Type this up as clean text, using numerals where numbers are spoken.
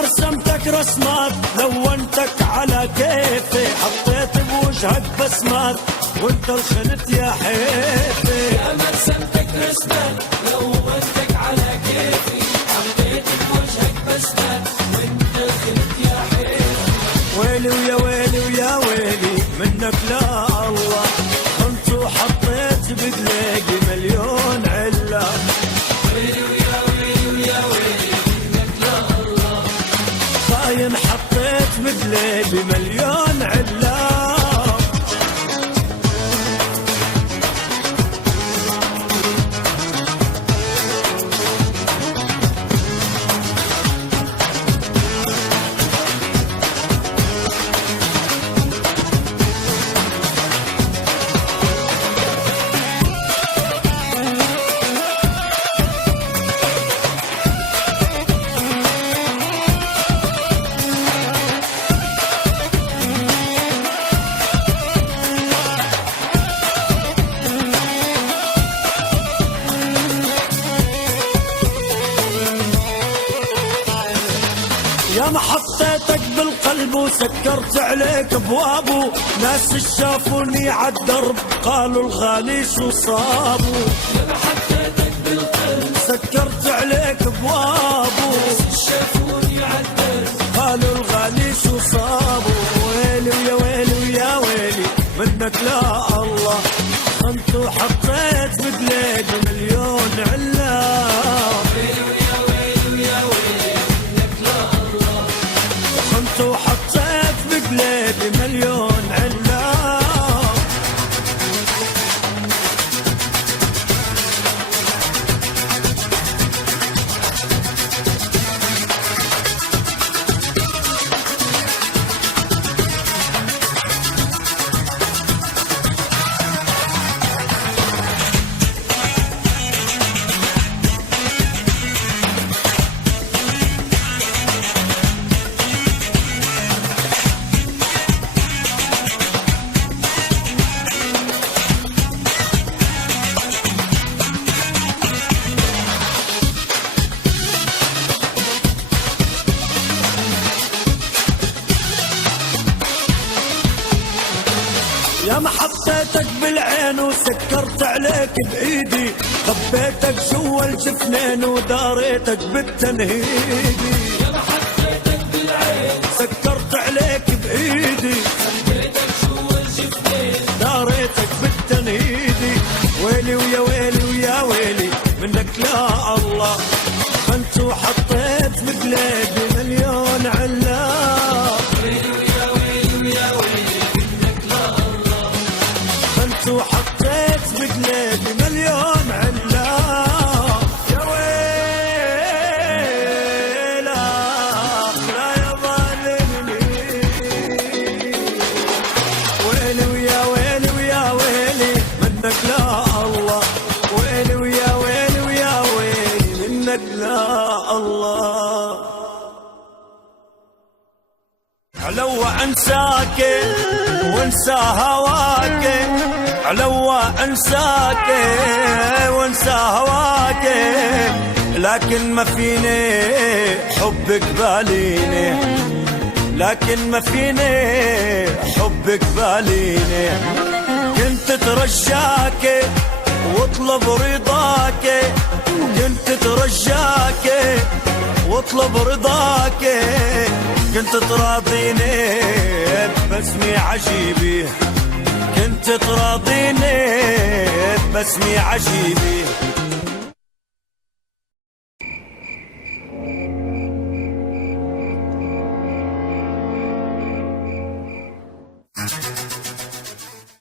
رسمتك رسمات لونتك على كيفي، حطيت بوجهك بسمات وانت الخنت يا حيفي. يا ما رسمتك رسمات لونتك على كيفي، حطيت بوجهك بسمات وانت الخنت يا حيفي. ويلي ويا ويلي ويا ويلي منك لا الله، كنت وحطيت بدليقي مليون علة. ويلي ويا ويلي ويا ويلي منك لا الله، خاين حطيت بدليقي مليون علة. يا ما حطيتك بالقلب وسكرت عليك ابوابه، ناس شافوني عالدرب قالوا الغالي شو صابوا. يا ما حطيتك بالقلب سكرت عليك ابوابه، ناس شافوني عالدرب قالوا الغالي شو صابوا. ويلي ويا ويلي ويا ويلي منك لا الله، انت وحطيت بدليك مليون علا. ويلي ويا ويلي ويا ويلي منك لا الله، كنت وحطيت بقلبي مليون علا. يا ما حطيتك بالعين وسكرت عليك بايدي، خبيتك جوا الجفنين وداريتك بالتنهيدي. يا ما حطيتك بالعين سكرت عليك بايدي، خبيتك جوا الجفنين داريتك بالتنهيدي. ويلي ويا ويلي ويا ويلي منك لا الله، انت وحطيت بقلبي مليون علا. ويلي ويا ويلي ويا ويلي منك لا الله، انت وحطيت بقلبي مليون علا. يا ويلا لا يا ظالمني، ويلي ويا ويلي ويا ويلي منك لا الله. ويلي ويا ويلي ويا ويلي منك لا الله. علوى انساك وانسى هواك، علوى انساك وانسى هواك، لكن ما فيني حبك باليني، لكن ما فيني حبك باليني. كنت ترجاك واطلب رضاك، كنت ترجاك واطلب رضاك، كنت تراضيني ببسمي عجيبي، كنت تراضيني ببسمي عجيبي.